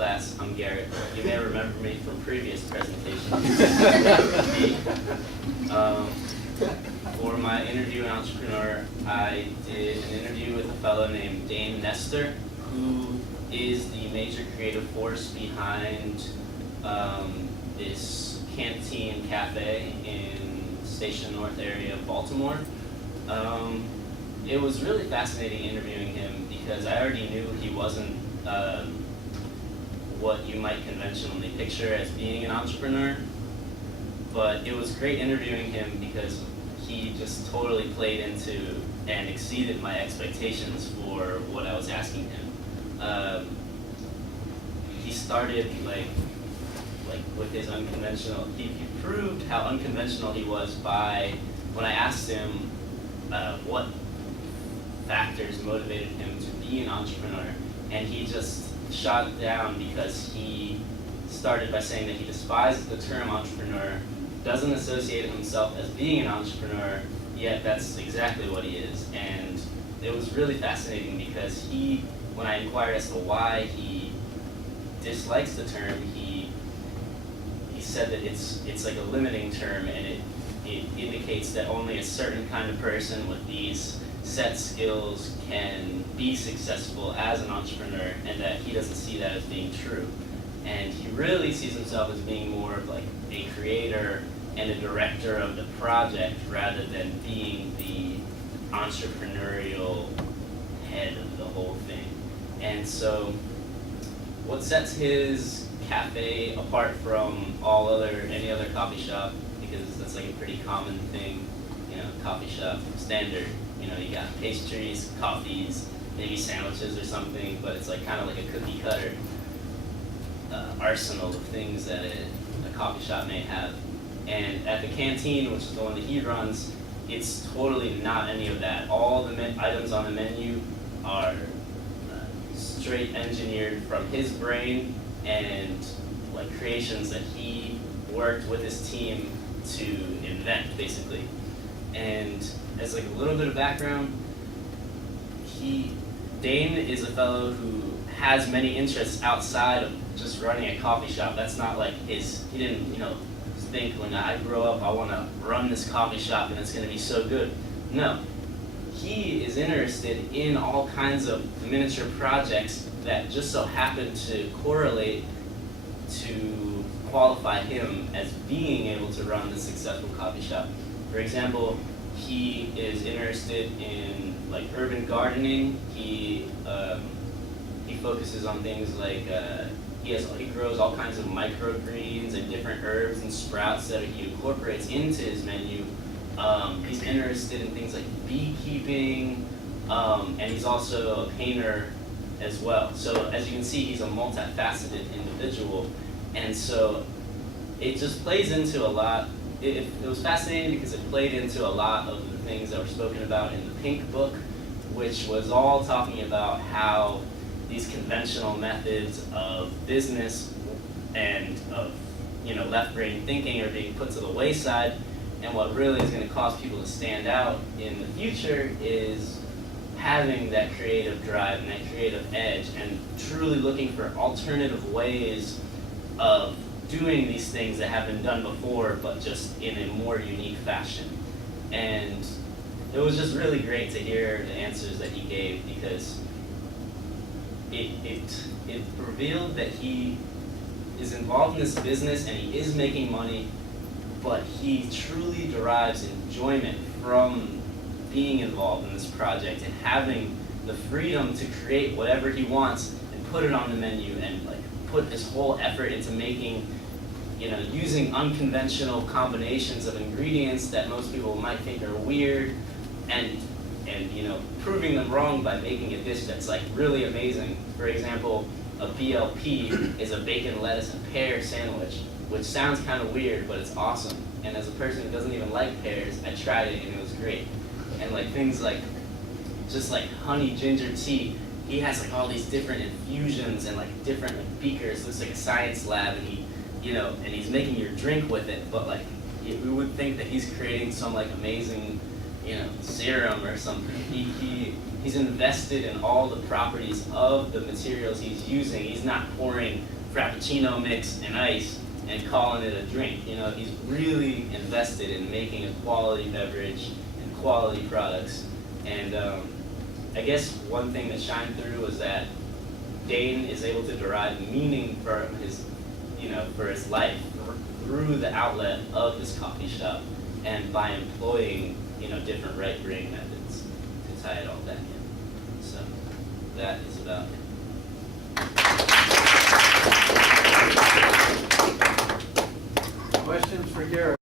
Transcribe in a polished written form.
class. I'm Garrett. You may remember me from previous presentations. For my interview in Entrepreneur, I did an interview with a fellow named Dane Nestor, who is the major creative force behind this canteen cafe in Station North area of Baltimore. It was really fascinating interviewing him because I already knew he wasn't what you might conventionally picture as being an entrepreneur, but it was great interviewing him because he just totally played into and exceeded my expectations for what I was asking him. He started like with his unconventional, he proved how unconventional he was by, when I asked him what factors motivated him to be an entrepreneur, and he just shot it down because he started by saying that he despises the term entrepreneur, doesn't associate himself as being an entrepreneur, yet that's exactly what he is. And it was really fascinating because he, when I inquired as to why he dislikes the term, he said that it's like a limiting term, and it indicates that only a certain kind of person with these set skills can be successful as an entrepreneur, and that he doesn't see that as being true. And he really sees himself as being more of like a creator and a director of the project rather than being the entrepreneurial head of the whole thing. And so what sets his cafe apart from any other coffee shop, because that's like a pretty common thing, coffee shop standard, you got pastries, coffees, maybe sandwiches or something, but it's like kind of like a cookie cutter arsenal of things that a coffee shop may have. And at the canteen, which is the one that he runs, it's totally not any of that. All the items on the menu are straight engineered from his brain and like creations that he worked with his team to invent, basically. And as like a little bit of background, Dane is a fellow who has many interests outside of just running a coffee shop. That's not like he didn't, think when I grow up, I want to run this coffee shop and it's going to be so good. No, he is interested in all kinds of miniature projects that just so happen to correlate to qualify him as being able to run this successful coffee shop. For example, he is interested in like urban gardening. He focuses on things like he grows all kinds of microgreens and different herbs and sprouts that he incorporates into his menu. He's interested in things like beekeeping, and he's also a painter as well. So as you can see, he's a multifaceted individual, and so it just plays into a lot. It was fascinating because it played into a lot of the things that were spoken about in the Pink Book, which was all talking about how these conventional methods of business and of left-brain thinking are being put to the wayside, and what really is going to cause people to stand out in the future is having that creative drive and that creative edge and truly looking for alternative ways of doing these things that have been done before, but just in a more unique fashion. And it was just really great to hear the answers that he gave, because it revealed that he is involved in this business and he is making money, but he truly derives enjoyment from being involved in this project and having the freedom to create whatever he wants and put it on the menu and like put his whole effort into making, using unconventional combinations of ingredients that most people might think are weird, and proving them wrong by making a dish that's like really amazing. For example, a BLP is a bacon, lettuce, and pear sandwich, which sounds kind of weird, but it's awesome. And as a person who doesn't even like pears, I tried it and it was great. And like things like, just like honey ginger tea, he has like all these different infusions and like different like beakers. It looks like a science lab, and and he's making your drink with it, but like we would think that he's creating some like amazing serum or something. he's invested in all the properties of the materials he's using. He's not pouring Frappuccino mix and ice and calling it a drink. You know, he's really invested in making a quality beverage and quality products. And I guess one thing that shined through was that Dayton is able to derive meaning for his, for his life through the outlet of this coffee shop, and by employing, different right brain methods to tie it all back in. So that is about it.